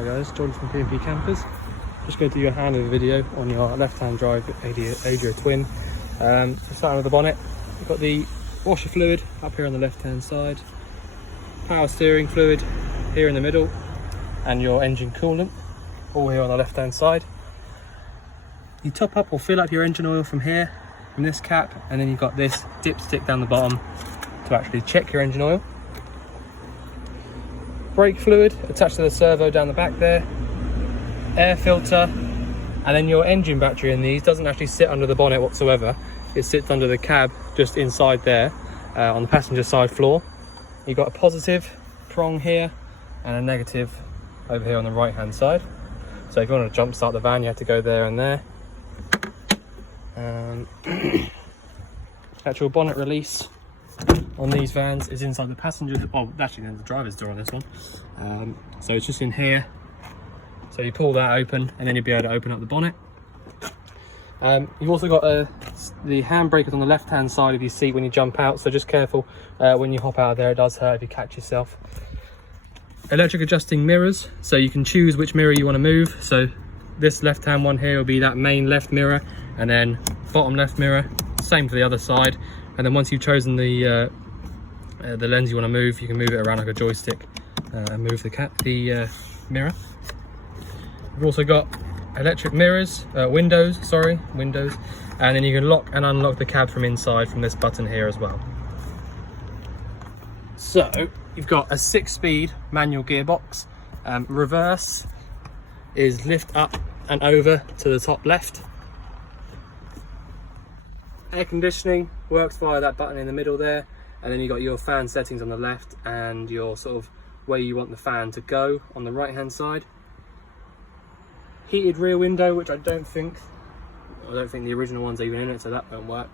Hi guys, Jordan from P&P Campers. Just going to do your handover video on your left-hand drive Adria Twin. So starting with the bonnet, you've got the washer fluid up here on the left-hand side, power steering fluid here in the middle, and your engine coolant all here on the left-hand side. You top up or fill up your engine oil from here, from this cap, and then you've got this dipstick down the bottom to actually check your engine oil. Brake fluid attached to the servo down the back there, air filter, and then your engine battery in these doesn't actually sit under the bonnet whatsoever. It sits under the cab just inside there on the passenger side floor. You've got a positive prong here and a negative over here on the right hand side. So if you want to jump start the van, you have to go there and there. Actual bonnet release on these vans is inside the passenger, well actually there's the driver's door on this one. So it's just in here. So you pull that open and then you'll be able to open up the bonnet. You've also got the handbrake on the left hand side of your seat when you jump out, so just careful when you hop out of there, it does hurt if you catch yourself. Electric adjusting mirrors, so you can choose which mirror you want to move. So this left hand one here will be that main left mirror, and then bottom left mirror, same for the other side. And then once you've chosen the lens you want to move, you can move it around like a joystick and move the mirror. We've also got electric mirrors, windows, and then you can lock and unlock the cab from inside from this button here as well. So you've got a 6-speed manual gearbox. Reverse is lift up and over to the top left. Air conditioning works via that button in the middle there, and then you've got your fan settings on the left and your sort of where you want the fan to go on the right hand side. Heated rear window, which I don't think the original one's even in it, so that won't work.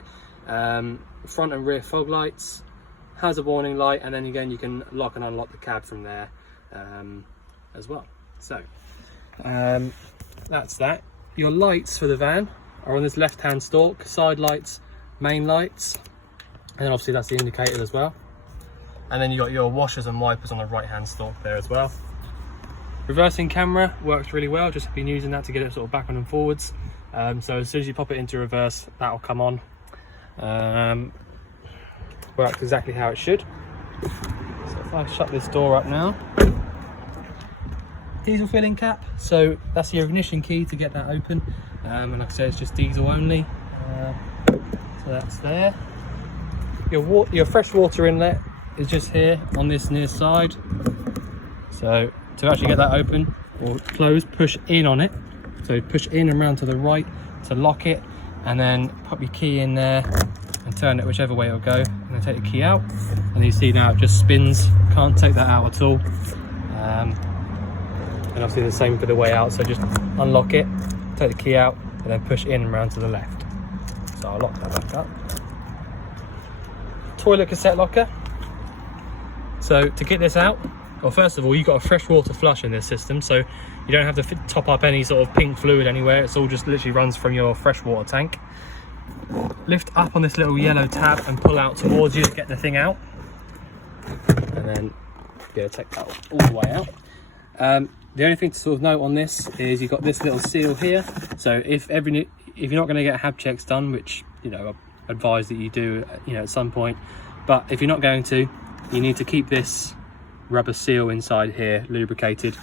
Front and rear fog lights, hazard warning light, and then again you can lock and unlock the cab from there as well. So that's that. Your lights for the van are on this left hand stalk, side lights, main lights, and then obviously that's the indicator as well. And then you got your washers and wipers on the right hand stalk there as well. Reversing camera works really well, just been using that to get it sort of backwards and forwards. So as soon as you pop it into reverse, that'll come on. Works exactly how it should. So if I shut this door up now, diesel filling cap, so that's your ignition key to get that open. And like I said, it's just diesel only. So that's there. Your fresh water inlet is just here on this near side. So to actually get that open or closed, push in on it. So push in and round to the right to lock it, and then pop your key in there and turn it whichever way it'll go, and then take the key out, and you see now it just spins. Can't take that out at all. And obviously the same for the way out, so just unlock it, take the key out, and then push in and round to the left. So I'll lock that back up. Toilet cassette locker. So to get this out, well, first of all, you've got a freshwater flush in this system, so you don't have to top up any sort of pink fluid anywhere. It's all just literally runs from your freshwater tank. Lift up on this little yellow tab and pull out towards you to get the thing out, and then take that all the way out. The only thing to sort of note on this is you've got this little seal here. So if you're not going to get hab checks done, which I advise that you do at some point, but if you're not going to, you need to keep this rubber seal inside here lubricated.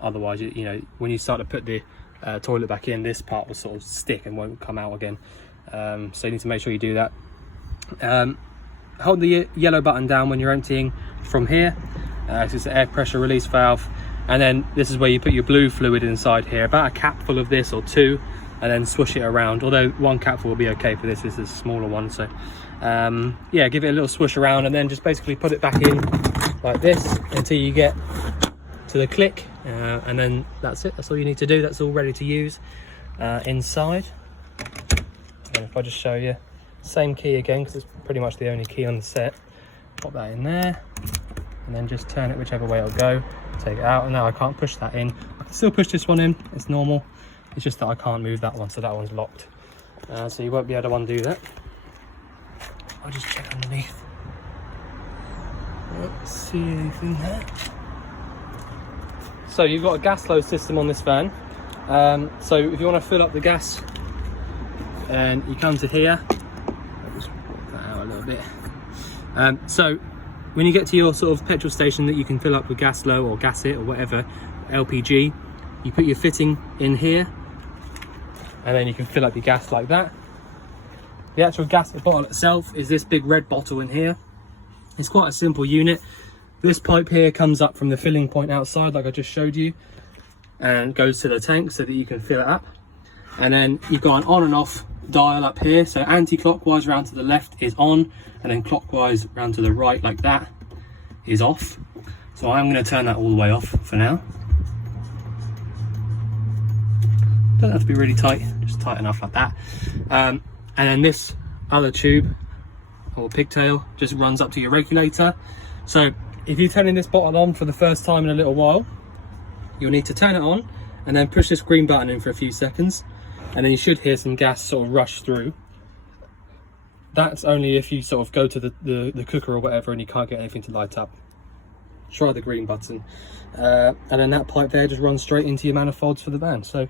Otherwise, when you start to put the toilet back in, this part will sort of stick and won't come out again. So you need to make sure you do that. Hold the yellow button down when you're emptying from here. It's an air pressure release valve, and then this is where you put your blue fluid inside here, about a capful of this or two, and then swish it around. Although one capful will be okay for this is a smaller one. So yeah, give it a little swish around, and then just basically put it back in like this until you get to the click, and then that's it. That's all you need to do. That's all ready to use inside. And if I just show you, same key again, because it's pretty much the only key on the set. Pop that in there, and then just turn it whichever way it'll go. Take it out, and now I can't push that in. I can still push this one in, it's normal. It's just that I can't move that one, so that one's locked. So you won't be able to undo that. I'll just check underneath. Don't see anything there. So you've got a gas flow system on this van. So if you want to fill up the gas, and you come to here, I'll just work that out a little bit. So when you get to your sort of petrol station that you can fill up with Gaslow or Gasit or whatever, LPG, you put your fitting in here, and then you can fill up your gas like that. The actual gas bottle itself is this big red bottle in here. It's quite a simple unit. This pipe here comes up from the filling point outside, like I just showed you, and goes to the tank so that you can fill it up. And then you've got an on and off dial up here. So anti-clockwise round to the left is on, and then clockwise round to the right like that is off. So I'm going to turn that all the way off for now. Don't have to be really tight, just tight enough like that. And then this other tube or pigtail just runs up to your regulator. So if you're turning this bottle on for the first time in a little while, you'll need to turn it on and then push this green button in for a few seconds, and then you should hear some gas sort of rush through. That's only if you sort of go to the cooker or whatever and you can't get anything to light up. Try the green button. And then that pipe there just runs straight into your manifolds for the van. So,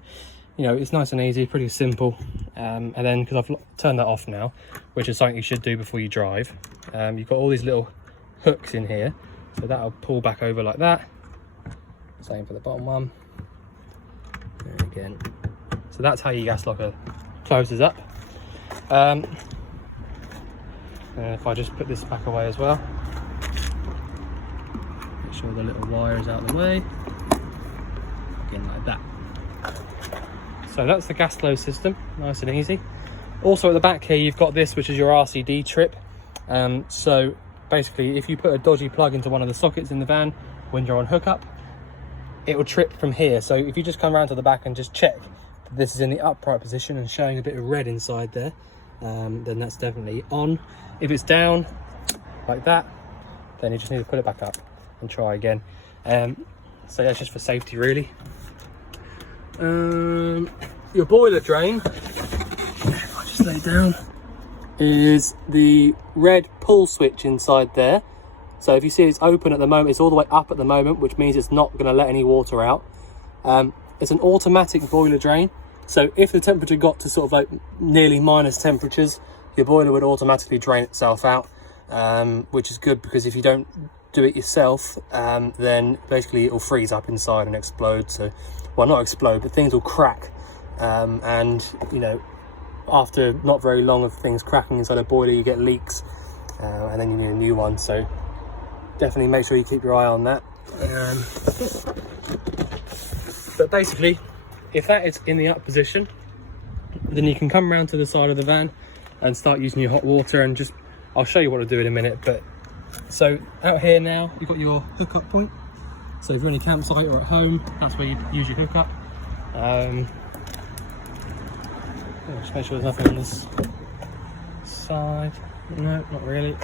you know, it's nice and easy, pretty simple. And then, because I've turned that off now, which is something you should do before you drive, you've got all these little hooks in here. So that'll pull back over like that. Same for the bottom one. There again. So that's how your gas locker closes up. And if I just put this back away as well, make sure the little wire is out of the way, again like that. So that's the gas flow system, nice and easy. Also at the back here you've got this, which is your RCD trip. So basically if you put a dodgy plug into one of the sockets in the van when you're on hookup, it will trip from here. So if you just come around to the back and just check that this is in the upright position and showing a bit of red inside there, then that's definitely on. If it's down like that, then you just need to put it back up and try again. So that's just for safety really. Your boiler drain, if I just lay down, is the red pull switch inside there. So if you see it's open at the moment, it's all the way up at the moment, which means it's not going to let any water out. It's an automatic boiler drain. So if the temperature got to sort of like nearly minus temperatures, your boiler would automatically drain itself out, which is good, because if you don't do it yourself, then basically it will freeze up inside and explode. So, well, not explode, but things will crack. And, you know, after not very long of things cracking inside a boiler, you get leaks, and then you need a new one. So definitely make sure you keep your eye on that. But basically, if that is in the up position, then you can come around to the side of the van and start using your hot water, and just, I'll show you what to do in a minute. But so out here now, you've got your hookup point. So if you're in a campsite or at home, that's where you use your hookup. Just make sure there's nothing on this side. No, not really.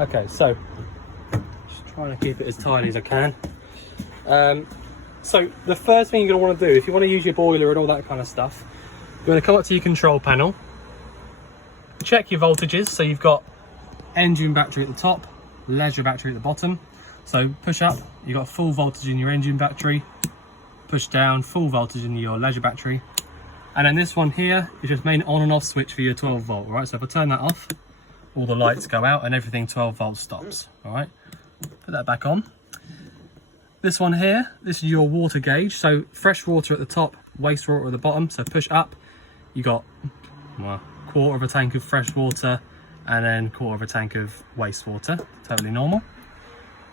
Okay, so just trying to keep it as tidy as I can. So the first thing you're going to want to do, if you want to use your boiler and all that kind of stuff, you're going to come up to your control panel, check your voltages. So you've got engine battery at the top, leisure battery at the bottom. So push up, you've got full voltage in your engine battery, push down, full voltage in your leisure battery. And then this one here is just main on and off switch for your 12 volt, all right? So if I turn that off, all the lights go out and everything 12 volts stops, all right? Put that back on. This one here, this is your water gauge. So fresh water at the top, wastewater at the bottom. So push up, you got, well, quarter of a tank of fresh water and then quarter of a tank of wastewater, totally normal.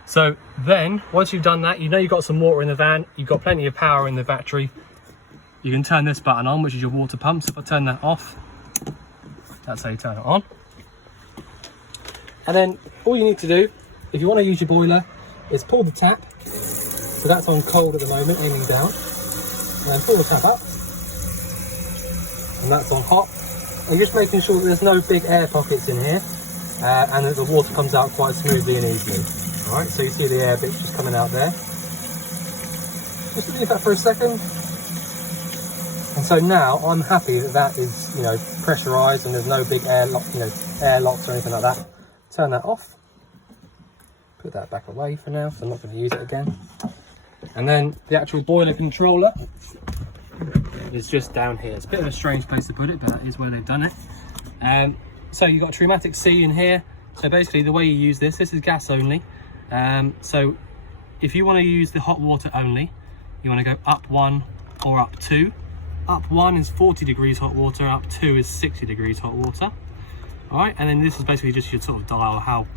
So then, once you've done that, you know you've got some water in the van, you've got plenty of power in the battery. You can turn this button on, which is your water pump. So if I turn that off, that's how you turn it on. And then all you need to do, if you want to use your boiler, is pull the tap. So that's on cold at the moment, aiming down. And then pull the tap up. And that's on hot. And just making sure that there's no big air pockets in here, and that the water comes out quite smoothly and easily. All right, so you see the air bits just coming out there. Just leave that for a second. And so now I'm happy that that is, you know, pressurized and there's no big air lock, you know, air locks or anything like that. Turn that off. Put that back away for now, so I'm not going to use it again. And then the actual boiler controller is just down here. It's a bit of a strange place to put it, but that is where they've done it. So you've got Trumatic C in here. So basically the way you use this is gas only. So if you want to use the hot water only, you want to go up 1 or up 2. Up 1 is 40 degrees hot water, up 2 is 60 degrees hot water. All right, and then this is basically just your sort of dial, how,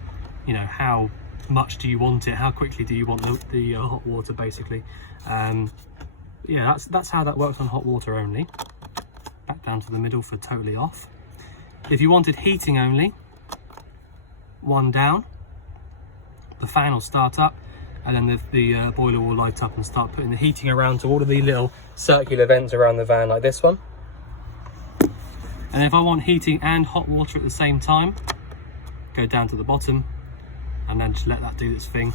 you know, how much do you want it, how quickly do you want the hot water, basically. Yeah, that's how that works on hot water only. Back down to the middle for totally off. If you wanted heating only, 1 down, the fan will start up, and then the boiler will light up and start putting the heating around to all of the little circular vents around the van, like this one. And if I want heating and hot water at the same time, go down to the bottom and then just let that do its thing.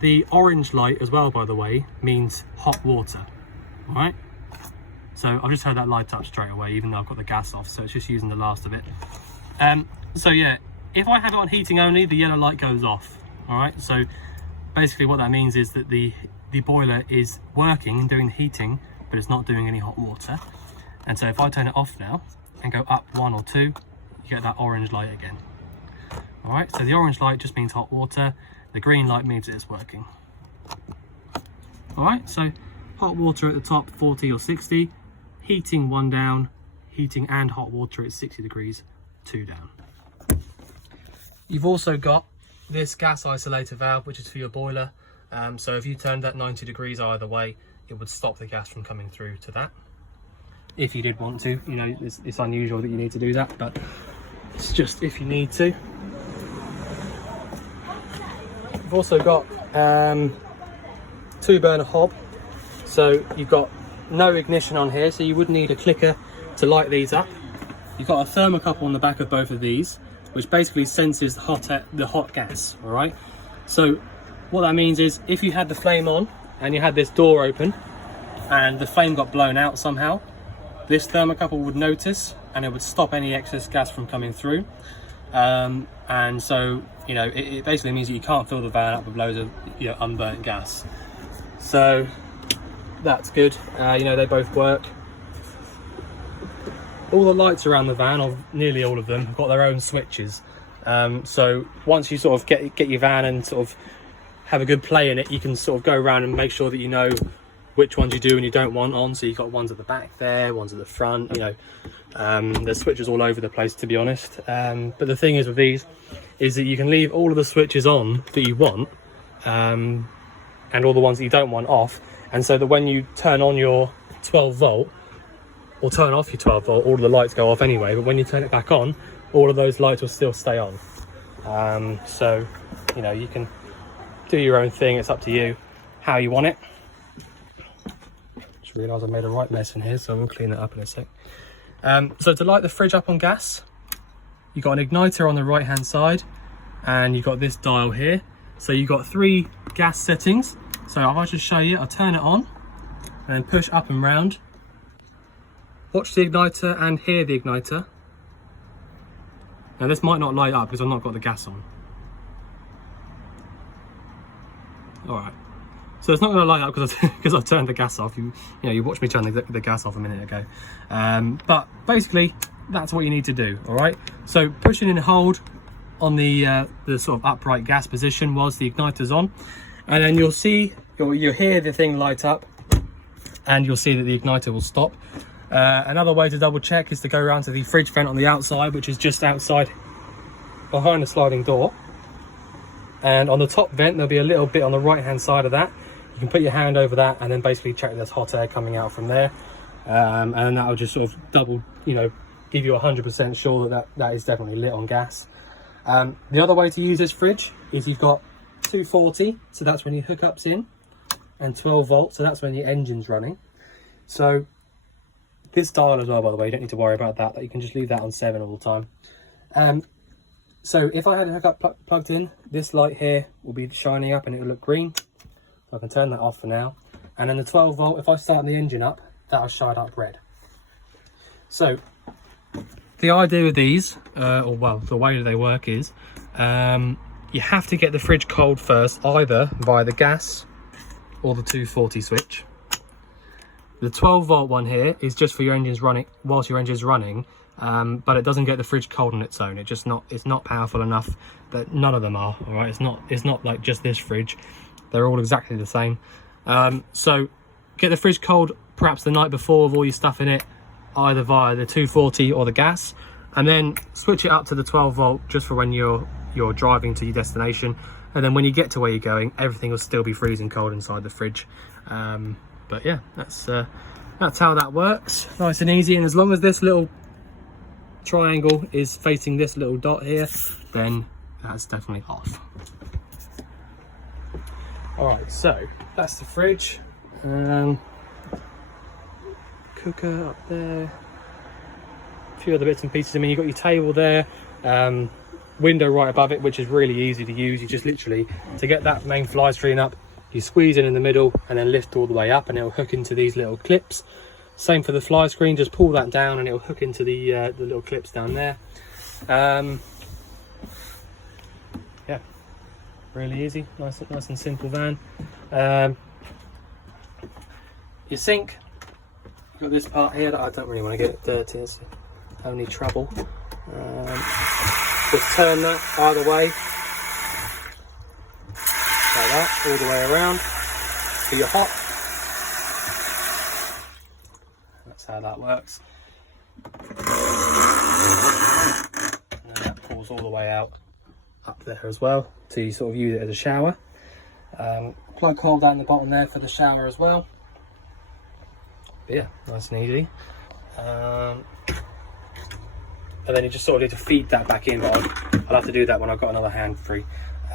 The orange light as well, by the way, means hot water. All right, so I've just had that light up straight away, even though I've got the gas off, so it's just using the last of it. So yeah, if I have it on heating only, the yellow light goes off. All right, so basically what that means is that the boiler is working and doing the heating, but it's not doing any hot water. And so if I turn it off now and go up 1 or 2, you get that orange light again. All right, so the orange light just means hot water, the green light means that it's working. All right, so hot water at the top, 40 or 60, heating 1 down, heating and hot water at 60 degrees, 2 down. You've also got this gas isolator valve, which is for your boiler. So if you turned that 90 degrees either way, it would stop the gas from coming through to that. If you did want to, you know, it's unusual that you need to do that, but it's just if you need to. You've also got 2-burner hob. So you've got no ignition on here, so you would need a clicker to light these up. You've got a thermocouple on the back of both of these, which basically senses the hot gas. All right, so what that means is if you had the flame on and you had this door open and the flame got blown out somehow, this thermocouple would notice and it would stop any excess gas from coming through. And so, you know, it basically means that you can't fill the van up with loads of, you know, unburnt gas. So that's good. You know, they both work. All the lights around the van, or nearly all of them, have got their own switches. So once you sort of get your van and sort of have a good play in it, you can sort of go around and make sure that you know which ones you do and you don't want on. So you've got ones at the back there, ones at the front, you know. There's switches all over the place, to be honest. But the thing is with these is that you can leave all of the switches on that you want, and all the ones that you don't want off. And so that when you turn on your 12 volt or turn off your 12 volt, all of the lights go off anyway, but when you turn it back on, all of those lights will still stay on. So, you know, you can do your own thing. It's up to you how you want it. Just realised I made a right mess in here, so we'll clean that up in a sec. So to light the fridge up on gas, you've got an igniter on the right hand side, and you've got this dial here. So you've got 3 gas settings. So I'll just show you. I'll turn it on and then push up and round. Watch the igniter and hear the igniter. Now this might not light up because I've not got the gas on. Alright, so it's not going to light up because I've turned the gas off. You know, you watched me turn the gas off a minute ago. But basically, that's what you need to do. Alright, so pushing and hold on the sort of upright gas position whilst the igniter's on, and then you'll see, you'll hear the thing light up, and you'll see that the igniter will stop. Another way to double check is to go around to the fridge vent on the outside, which is just outside behind the sliding door. And on the top vent, there'll be a little bit on the right hand side of that. You can put your hand over that and then basically check there's hot air coming out from there. And that'll just sort of double, you know, give you 100% sure that is definitely lit on gas. The other way to use this fridge is you've got 240, so that's when your hookup's in, and 12 volts, so that's when your engine's running. So this dial as well, by the way, you don't need to worry about that. You can just leave that on 7 all the time. So if I had a hookup plugged in, this light here will be shining up and it will look green. So I can turn that off for now. And then the 12 volt, if I start the engine up, that'll shine up red. So the idea with these, or well, the way that they work is, you have to get the fridge cold first, either via the gas or the 240 switch. The 12 volt one here is just for your engine's running, whilst your engine's running, but it doesn't get the fridge cold on its own. It's not powerful enough. That none of them are. All right, it's not like just this fridge. They're all exactly the same. So get the fridge cold perhaps the night before with all your stuff in it, either via the 240 or the gas, and then switch it up to the 12 volt just for when you're driving to your destination. And then when you get to where you're going, everything will still be freezing cold inside the fridge. But yeah, that's how that works. Nice and easy. And as long as this little triangle is facing this little dot here, then that's definitely off. All right, so that's the fridge. Cooker up there. A few other bits and pieces. I mean, you've got your table there. Window right above it, which is really easy to use. You just literally, to get that main fly screen up, you squeeze in the middle and then lift all the way up, and it'll hook into these little clips. Same for the fly screen, just pull that down and it'll hook into the little clips down there. Yeah, really easy, nice and simple van. Your sink, you've got this part here that I don't really want to get it dirty, it's only trouble. Just turn that either way, like that, all the way around for your hot. That's how that works. And then that pulls all the way out up there as well, so you sort of use it as a shower. Plug hole down the bottom there for the shower as well. But yeah, nice and easy. And then you just sort of need to feed that back in, but I'll have to do that when I've got another hand free.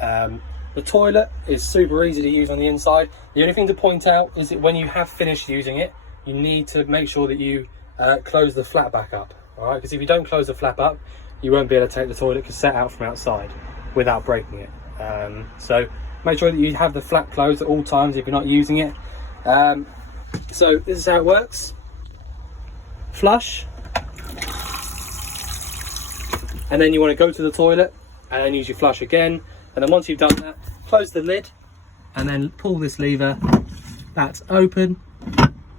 The toilet is super easy to use on the inside. The only thing to point out is that when you have finished using it, you need to make sure that you close the flap back up. All right, because if you don't close the flap up, you won't be able to take the toilet set out from outside without breaking it. So make sure that you have the flap closed at all times if you're not using it. So this is how it works. Flush. And then you want to go to the toilet and then use your flush again. And then once you've done that, close the lid and then pull this lever. That's open,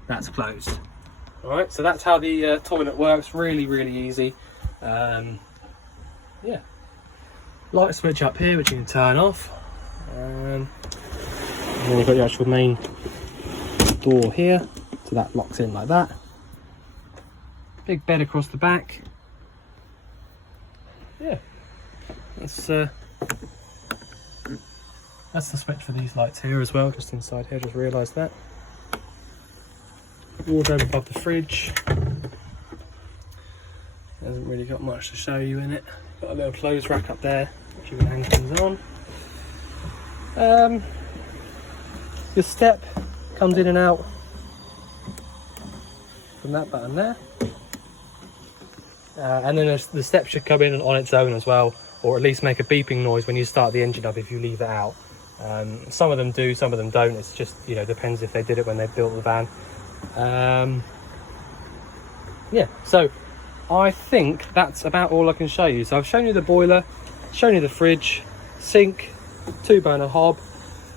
that's closed. All right, so that's how the toilet works. Really, really easy. Yeah. Light switch up here, which you can turn off. And then you've got your actual main door here. So that locks in like that. Big bed across the back. Yeah, that's the switch for these lights here as well, just inside here, just realised that. Wardrobe above the fridge. Hasn't really got much to show you in it. Got a little clothes rack up there, which you can hang things on. Your step comes in and out from that button there. And then the step should come in on its own as well, or at least make a beeping noise when you start the engine up if you leave it out. Some of them do, some of them don't. It's just, you know, depends if they did it when they built the van. Yeah, so I think that's about all I can show you. So I've shown you the boiler, shown you the fridge, sink, 2-burner hob,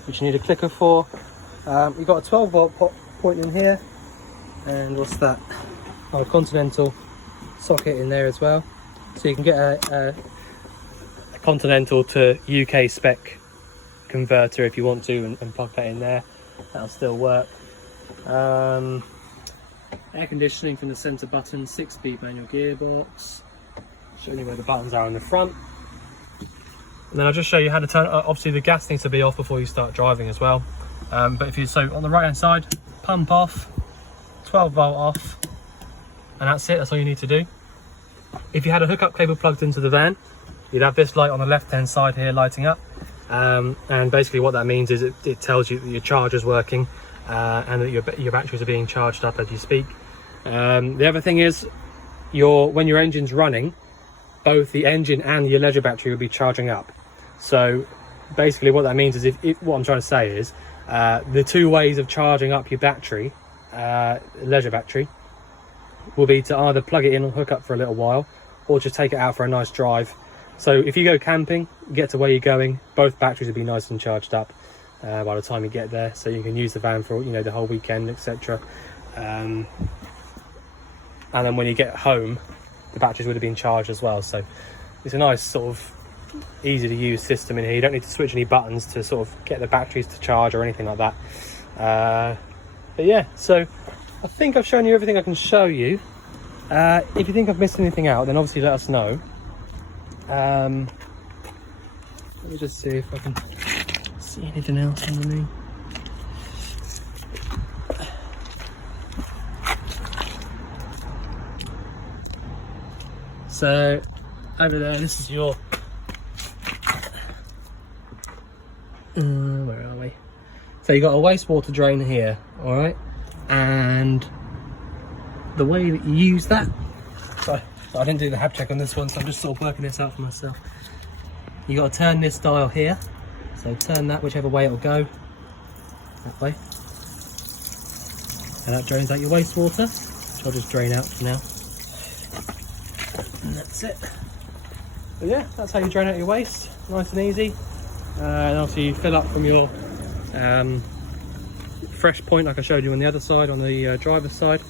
which you need a clicker for. You've got a 12 volt point in here, and what's that? Oh, a Continental socket in there as well, so you can get a Continental to UK spec converter if you want to, and plug that in there. That'll still work. Air conditioning from the centre button, 6-speed manual gearbox. Showing you where the buttons are on the front. And then I'll just show you how to turn. Obviously the gas needs to be off before you start driving as well. But if you, so on the right hand side, pump off, 12 volt off, and that's it. That's all you need to do. If you had a hookup cable plugged into the van, you'd have this light on the left hand side here lighting up, and basically what that means is it tells you that your charger's working, and that your batteries are being charged up as you speak. The other thing is, when your engine's running, both the engine and your leisure battery will be charging up. So basically what that means is, what I'm trying to say is, the two ways of charging up your battery, leisure battery, will be to either plug it in or hook up for a little while, or just take it out for a nice drive. So if you go camping, get to where you're going, both batteries will be nice and charged up. by the time you get there, so you can use the van for, you know, the whole weekend, etc. And then when you get home, the batteries would have been charged as well. So it's a nice sort of easy to use system in here. You don't need to switch any buttons to sort of get the batteries to charge or anything like that. But yeah, so I think I've shown you everything I can show you. If you think I've missed anything out, then obviously let us know. Let me just see if I can see anything else underneath. So over there, this is your where are we? So you got a wastewater drain here, all right, and the way that you use that, so I didn't do the hab check on this one, so I'm just sort of working this out for myself. You got to turn this dial here, so turn that whichever way it'll go, that way, and that drains out your wastewater, which I'll just drain out for now. And that's it. But yeah, that's how you drain out your waste, nice and easy. And obviously you fill up from your fresh point like I showed you on the other side, on the driver's side.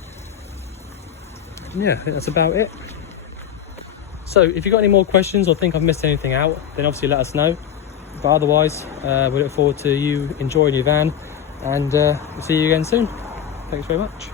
And yeah, I think that's about it. So if you've got any more questions or think I've missed anything out, then obviously let us know. But otherwise, we look forward to you enjoying your van, and we'll see you again soon. Thanks very much.